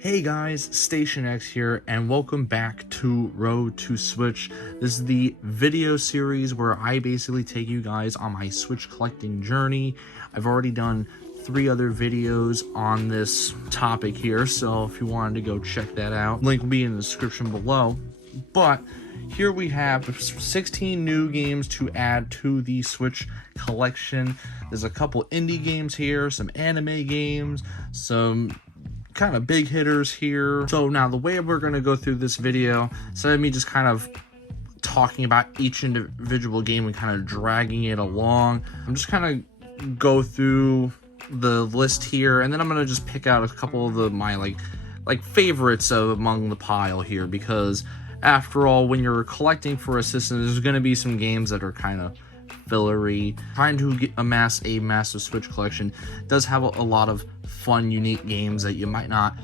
Hey guys, Station X here, and welcome back to Road to Switch. This is the video series where I basically take you guys on my Switch collecting journey. I've already done 3 other videos on this topic here, so if you wanted to go check that out, link will be in the description below. But here we have 16 new games to add to the Switch collection. There's a couple indie games here, some anime games, some kind of big hitters here. So now the way we're going to go through this video, instead of me just kind of talking about each individual game and kind of dragging it along, I'm just kind of go through the list here, and then I'm going to just pick out a couple of my like favorites among the pile here, because after all, when you're collecting for a system, there's going to be some games that are kind of fillery. Trying to amass a massive Switch collection does have a lot of fun, unique games that you might not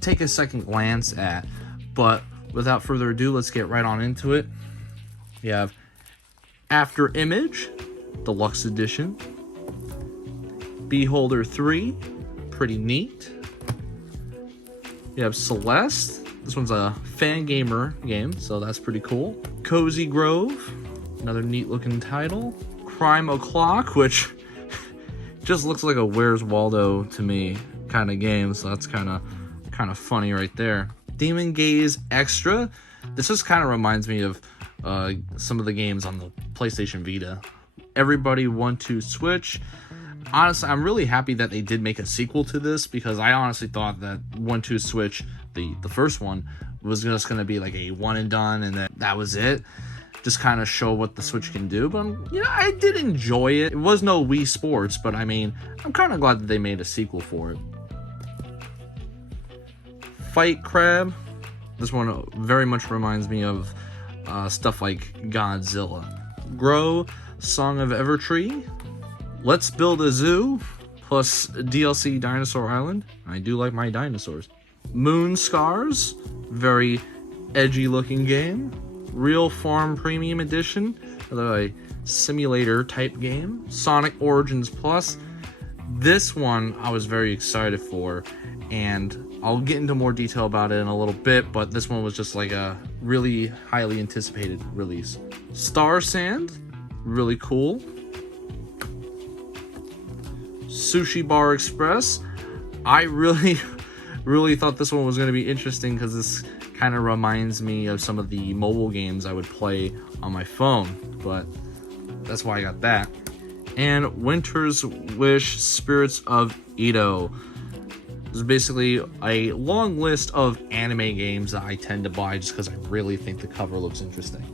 take a second glance at. But without further ado, let's get right on into it. We have After Image Deluxe Edition, Beholder 3, pretty neat. You have Celeste. This one's a fan gamer game, so that's pretty cool. Cozy Grove, another neat looking title. Crime O'Clock, which just looks like a Where's Waldo to me kind of game, so that's kind of funny right there. Demon Gaze Extra. This just kind of reminds me of some of the games on the PlayStation Vita. Everybody Want to Switch. Honestly, I'm really happy that they did make a sequel to this, because I honestly thought that 1-2 Switch, the first one, was just going to be like a one and done, and that was it. Just kind of show what the Switch can do. But you know, I did enjoy it. It was no Wii Sports, but I mean, I'm kind of glad that they made a sequel for it. Fight Crab. This one very much reminds me of stuff like Godzilla. Grow, Song of Evertree. Let's Build a Zoo, plus DLC Dinosaur Island. I do like my dinosaurs. Moon Scars, very edgy looking game. Real Farm Premium Edition, a simulator type game. Sonic Origins Plus. This one I was very excited for, and I'll get into more detail about it in a little bit, but this one was just like a really highly anticipated release. Star Sand, really cool. Sushi Bar Express. I really thought this one was going to be interesting, because this kind of reminds me of some of the mobile games I would play on my phone, but that's why I got that. And Winter's Wish Spirits of Edo. This is basically a long list of anime games that I tend to buy just because I really think the cover looks interesting.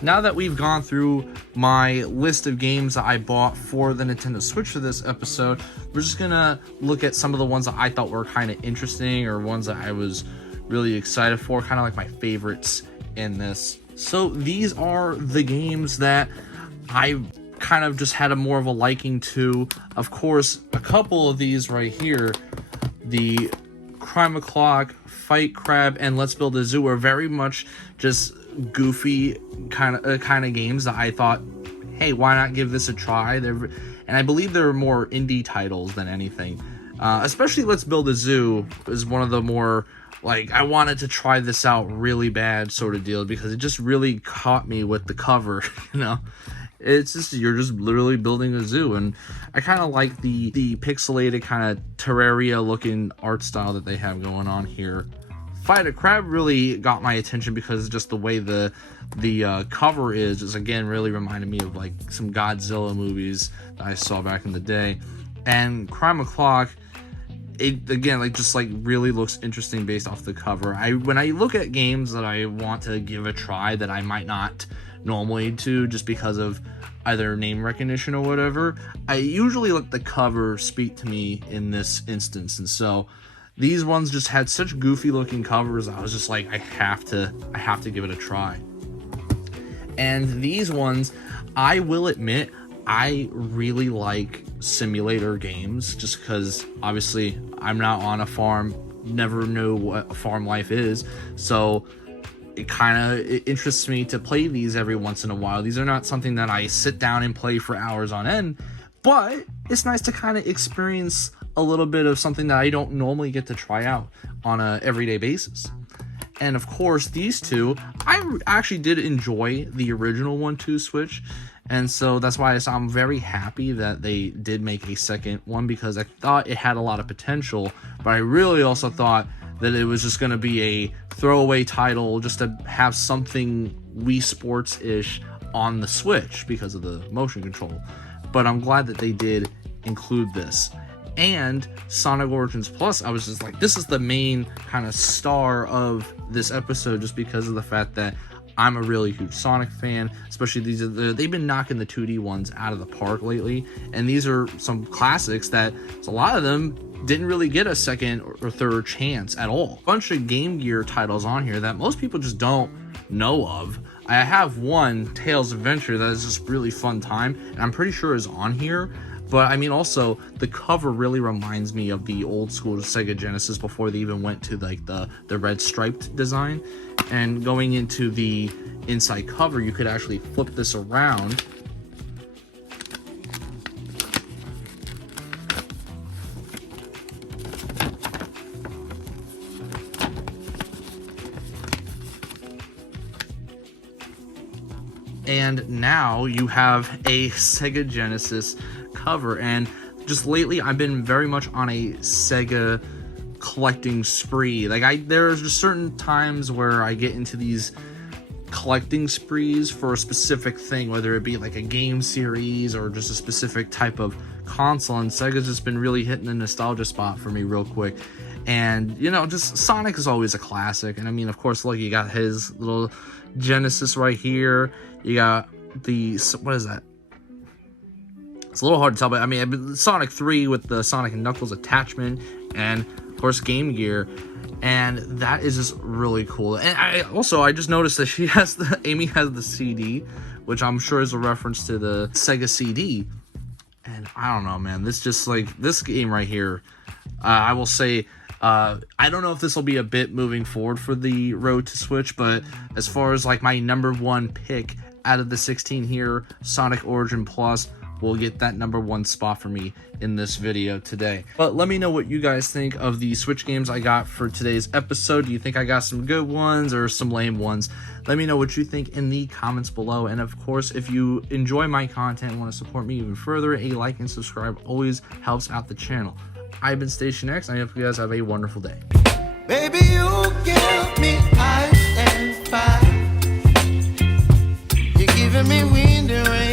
Now that we've gone through my list of games that I bought for the Nintendo Switch for this episode, we're just gonna look at some of the ones that I thought were kind of interesting, or ones that I was really excited for, kind of like my favorites in this. So these are the games that I kind of just had a more of a liking to. Of course, a couple of these right here, the Crime O'Clock, Fight Crab, and Let's Build a Zoo, are very much just goofy kind of games that I thought, hey, why not give this a try? And I believe they're more indie titles than anything. Especially Let's Build a Zoo is one of the more, like, I wanted to try this out really bad sort of deal, because it just really caught me with the cover. You know, it's just, you're just literally building a zoo, and I kind of like the pixelated kind of Terraria looking art style that they have going on here. Fight a Crab really got my attention because just the way the cover is again really reminded me of like some Godzilla movies that I saw back in the day. And Crime O'Clock, it again just really looks interesting based off the cover. When I look at games that I want to give a try that I might not normally do just because of either name recognition or whatever, I usually let the cover speak to me in this instance. And so these ones just had such goofy looking covers, I was just like, I have to give it a try. And these ones, I will admit, I really like simulator games, just because obviously I'm not on a farm, never knew what a farm life is, so it interests me to play these every once in a while. These are not something that I sit down and play for hours on end, but it's nice to kind of experience a little bit of something that I don't normally get to try out on a everyday basis. And of course, these two, I actually did enjoy the original 1-2 Switch. And so that's why I'm very happy that they did make a second one, because I thought it had a lot of potential. But I really also thought that it was just going to be a throwaway title just to have something Wii Sports-ish on the Switch because of the motion control. But I'm glad that they did include this. And Sonic Origins Plus, I was just like, this is the main kind of star of this episode, just because of the fact that I'm a really huge Sonic fan, especially they've been knocking the 2D ones out of the park lately, and these are some classics that a lot of them didn't really get a second or third chance at all. A bunch of Game Gear titles on here that most people just don't know of. I have one, Tails Adventure, that is just really fun time, and I'm pretty sure is on here. But I mean, also the cover really reminds me of the old school Sega Genesis before they even went to like the red striped design. And going into the inside cover, you could actually flip this around. And now you have a Sega Genesis cover. And just lately, I've been very much on a Sega collecting spree. Like, there's just certain times where I get into these collecting sprees for a specific thing, whether it be like a game series or just a specific type of console. And Sega's just been really hitting the nostalgia spot for me real quick. And, you know, just Sonic is always a classic. And I mean, of course, look, you got his little Genesis right here. You got the, what is that? It's a little hard to tell, but I mean, Sonic 3 with the Sonic and Knuckles attachment, and of course Game Gear, and that is just really cool. And I just noticed that Amy has the CD, which I'm sure is a reference to the Sega CD. And I don't know, man, this just like this game right here, I will say, I don't know if this will be a bit moving forward for the road to Switch, but as far as like my number one pick out of the 16 here, Sonic Origin Plus will get that number one spot for me in this video today. But let me know what you guys think of the Switch games I got for today's episode. Do you think I got some good ones or some lame ones? Let me know what you think in the comments below. And of course, if you enjoy my content and want to support me even further, a like and subscribe always helps out the channel. I've been Station X, and I hope you guys have a wonderful day. Baby, you give me ice and fire. You're giving me wind and rain.